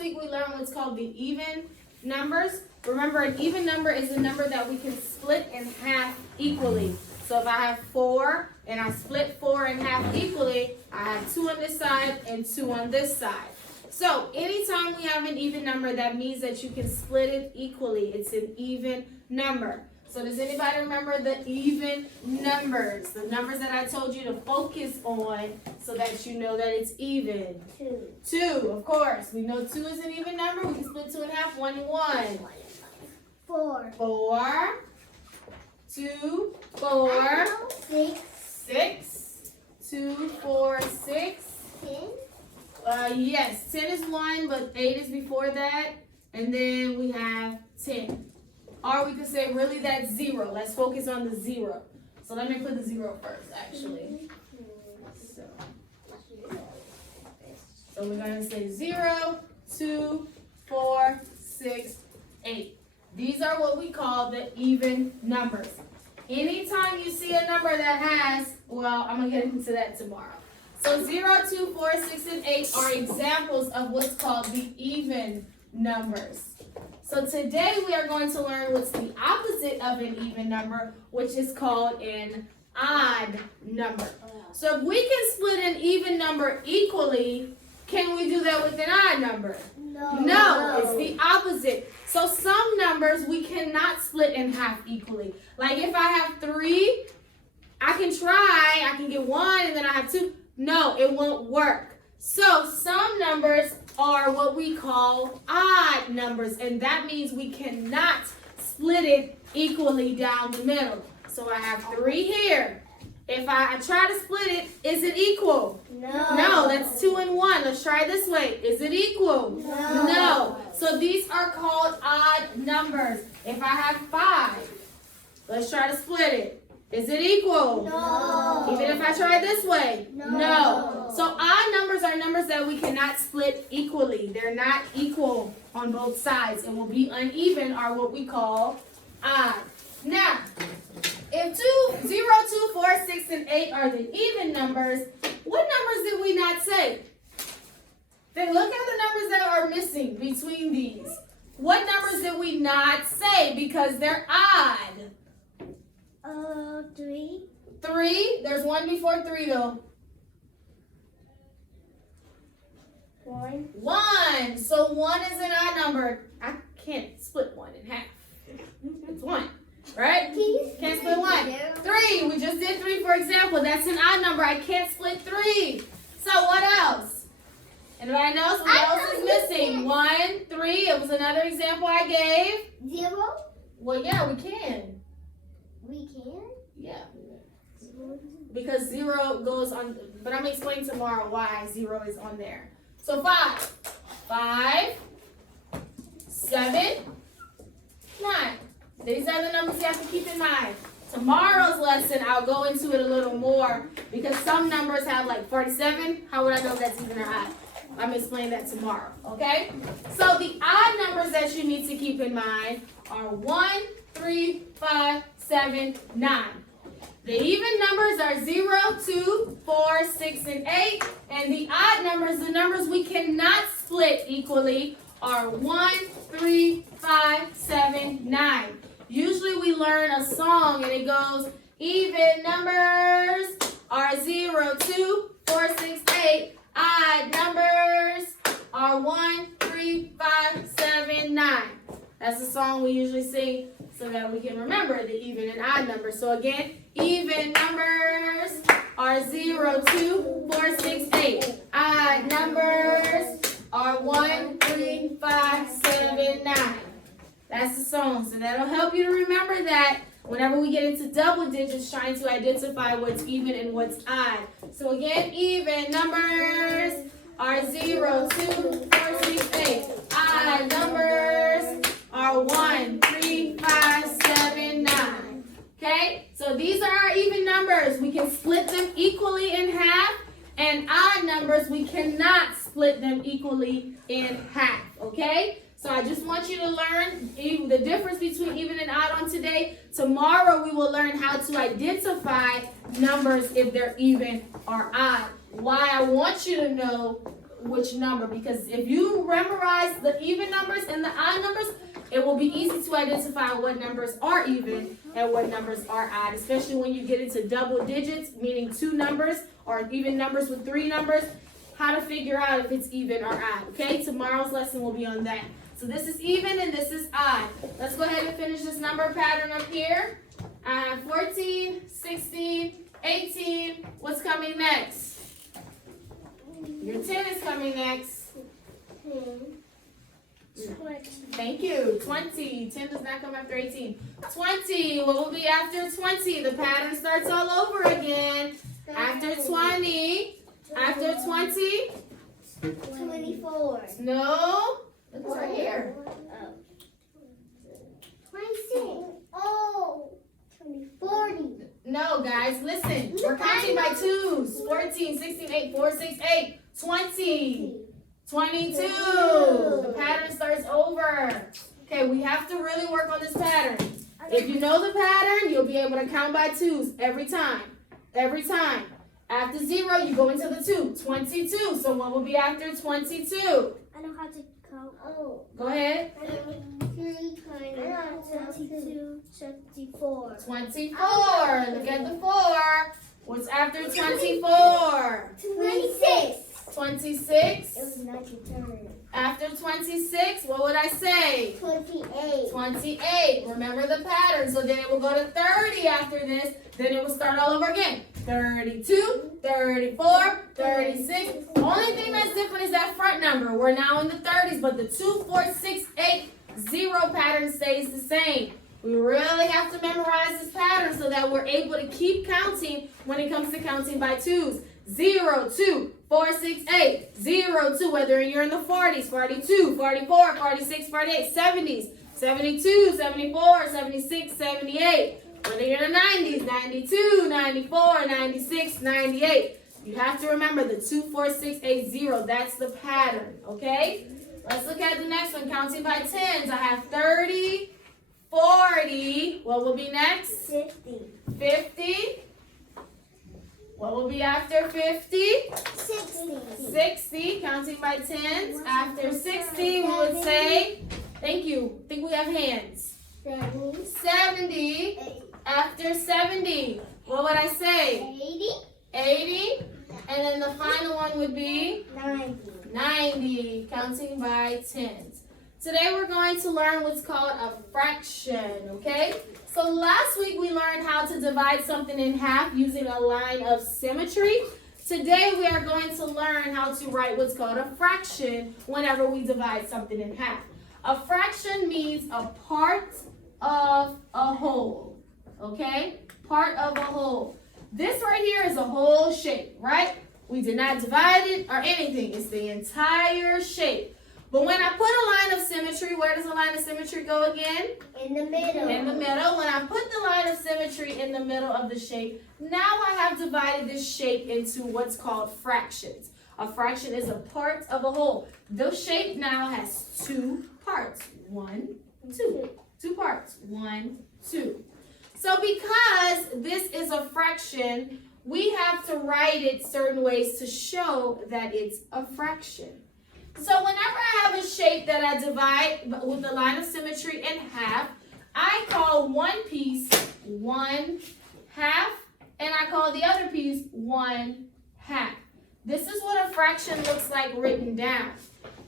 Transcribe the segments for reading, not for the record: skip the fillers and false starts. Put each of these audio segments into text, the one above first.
week we learned what's called the even numbers. Remember, an even number is a number that we can split in half equally. So if I have 4 and I split 4 in half equally, I have 2 on this side and 2 on this side. So anytime we have an even number, that means that you can split it equally. It's an even number. So does anybody remember the even numbers? The numbers that I told you to focus on so that you know that it's even. 2, of course. We know 2 is an even number. We can split 2 in half, 1 and 1. 4. 4. 2, 4. 6. 6. 2, 4, 6. 10. Yes, 10 is 1, but 8 is before that. And then we have 10. Or we could say, really, that's 0. Let's focus on the 0. So let me put the 0 first, actually. So we're going to say 0, 2, 4, 6, 8. These are what we call the even numbers. Anytime you see a number that has, well, I'm going to get into that tomorrow. So 0, 2, 4, 6, and 8 are examples of what's called the even numbers. So today we are going to learn what's the opposite of an even number, which is called an odd number. So if we can split an even number equally, can we do that with an odd number? No, it's the opposite. So some numbers we cannot split in half equally. Like if I have 3, I can get 1 and then I have 2. No, it won't work. So some numbers are what we call odd numbers, and that means we cannot split it equally down the middle. So I have 3 here. If I try to split it, is it equal? No, that's 2 and 1. Let's try this way. Is it equal? No. So these are called odd numbers. If I have 5, let's try to split it. Is it equal? No. Even if I try this way? No. So odd numbers are numbers that we cannot split equally. They're not equal on both sides and will be uneven, are what we call odd. Now, if 0, 2, 4, 6, and 8 are the even numbers, what numbers did we not say? Then look at the numbers that are missing between these. What numbers did we not say because they're odd? 3. 3. There's 1 before 3 though. 1. 1. So 1 is an odd number. I can't split 1 in half. It's 1, right? Can't split 1. 3. We just did 3 for example. That's an odd number. I can't split 3. So what else? Anybody knows what else is missing? 1, 3. It was another example I gave. 0. Well, yeah, we can. We can? Yeah. Because 0 goes on, but I'm going to explain tomorrow why 0 is on there. So 5. 5, 7, 9. These are the numbers you have to keep in mind. Tomorrow's lesson, I'll go into it a little more because some numbers have like 47. How would I know if that's even or odd? I'm going to explain that tomorrow, okay? So the odd numbers that you need to keep in mind are 1, 3, 5, 7, 9. The even numbers are 0, 2, 4, 6, and 8. And the odd numbers, the numbers we cannot split equally, are 1, 3, 5, 7, 9. Usually we learn a song and it goes, even numbers are 0, 2, 4, 6, 8. Odd numbers are 1, 3, 5, 7, 9. That's the song we usually sing so that we can remember the even and odd numbers. So again, even numbers are 0, 2, 4, 6, 8. Odd numbers are 1, 3, 5, 7, 9. That's the song. So that'll help you to remember that whenever we get into double digits, trying to identify what's even and what's odd. So again, even numbers are 0, 2, 4, 6, 8. Odd numbers are 1, 3, 5, 7, 9. Okay? So these are our even numbers. We can split them equally in half. And odd numbers, we cannot split them equally in half. Okay? So I just want you to learn the difference between even and odd on today. Tomorrow we will learn how to identify numbers if they're even or odd. Why I want you to know which number, because if you memorize the even numbers and the odd numbers, it will be easy to identify what numbers are even and what numbers are odd, especially when you get into double digits, meaning 2 numbers, or even numbers with 3 numbers, how to figure out if it's even or odd, okay? Tomorrow's lesson will be on that. So this is even and this is odd. Let's go ahead and finish this number pattern up here. 14, 16, 18. What's coming next? Your 10 is coming next. 20. Thank you. 20. 10 does not come after 18. 20. What will be after 20? The pattern starts all over again. After 20. After 20. 24. No. Look, it's right here. 26. Oh. 40. No, guys, listen. We're counting by twos. 14, 16, 8, 4, 6, 8. 20. 22. The pattern starts over. Okay, we have to really work on this pattern. If you know the pattern, you'll be able to count by twos every time. Every time. After 0, you go into the 2. 22. So what will be after 22? I know how to count. Oh. Go ahead. 22, 24. 24. Look at the 4. What's after 24? 26. 26. It was not your turn. After 26, what would I say? 28. 28. Remember the pattern. So then it will go to 30 after this. Then it will start all over again. 32, 34, 36. The only thing that's different is that front number. We're now in the 30s, but the 2, 4, 6, 8, 0 pattern stays the same. We really have to memorize this pattern so that we're able to keep counting when it comes to counting by twos. 0, 2, 4, 6, 8, 0, 2, whether you're in the 40s, 42, 44, 46, 48, 70s, 72, 74, 76, 78, whether you're in the 90s, 92, 94, 96, 98. You have to remember the 2, 4, 6, 8, 0. That's the pattern, okay? Let's look at the next one, counting by tens. I have 30, 40. What will be next? 50. 50. What will be after 50? 60. 60, counting by tens. After 60, we would say, thank you, I think we have hands. 70. After 70, what would I say? 80. 80. And then the final one would be? 90. 90, counting by tens. Today we're going to learn what's called a fraction, okay? So last week we learned how to divide something in half using a line of symmetry. Today we are going to learn how to write what's called a fraction whenever we divide something in half. A fraction means a part of a whole, okay? Part of a whole. This right here is a whole shape, right? We did not divide it or anything. It's the entire shape. But when I put a line of symmetry, where does the line of symmetry go again? In the middle. In the middle. When I put the line of symmetry in the middle of the shape, now I have divided this shape into what's called fractions. A fraction is a part of a whole. The shape now has 2 parts. 1, 2. 2 parts. 1, 2. So because this is a fraction, we have to write it certain ways to show that it's a fraction. So whenever I have a shape that I divide with the line of symmetry in half, I call one piece 1 half, and I call the other piece 1 half. This is what a fraction looks like written down.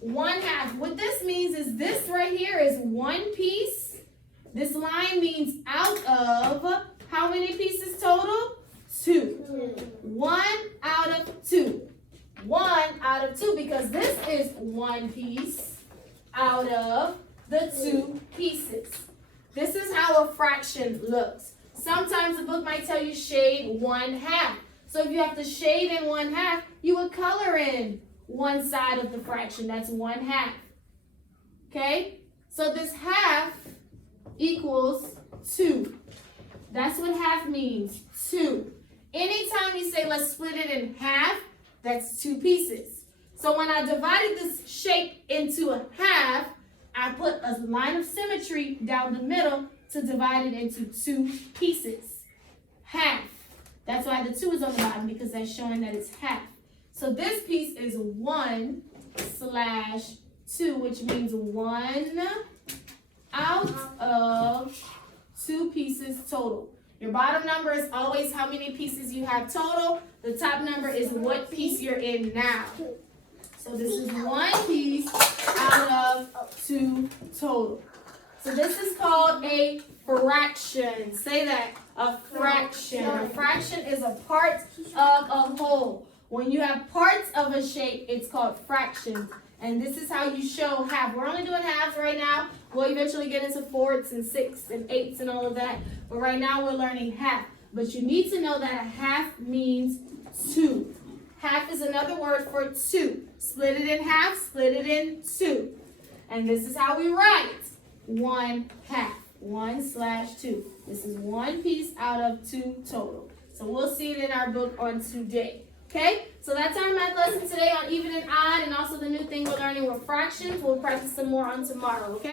1 half. What this means is this right here is one piece. This line means out of how many pieces total? 2. 1 out of 2. 1 out of 2, because this is one piece out of the 2 pieces. This is how a fraction looks. Sometimes the book might tell you shade 1 half. So if you have to shade in 1 half, you would color in one side of the fraction. That's 1 half. Okay? So this half equals 2. That's what half means, 2. Anytime you say let's split it in half, that's 2 pieces. So when I divided this shape into a half, I put a line of symmetry down the middle to divide it into 2 pieces. Half. That's why the 2 is on the bottom, because that's showing that it's half. So this piece is 1/2, which means 1 out of 2 pieces total. Your bottom number is always how many pieces you have total. The top number is what piece you're in now. So this is 1 piece out of 2 total. So this is called a fraction. Say that, a fraction. A fraction is a part of a whole. When you have parts of a shape, it's called fractions. And this is how you show half. We're only doing halves right now. We'll eventually get into fourths and sixths and eighths and all of that. But right now we're learning half. But you need to know that a half means 2. Half is another word for 2. Split it in half, split it in 2. And this is how we write 1/2. 1/2. This is 1 piece out of 2 total. So we'll see it in our book on today. Okay, so that's our math lesson today on even and odd, and also the new thing we're learning with fractions. We'll practice some more on tomorrow, okay?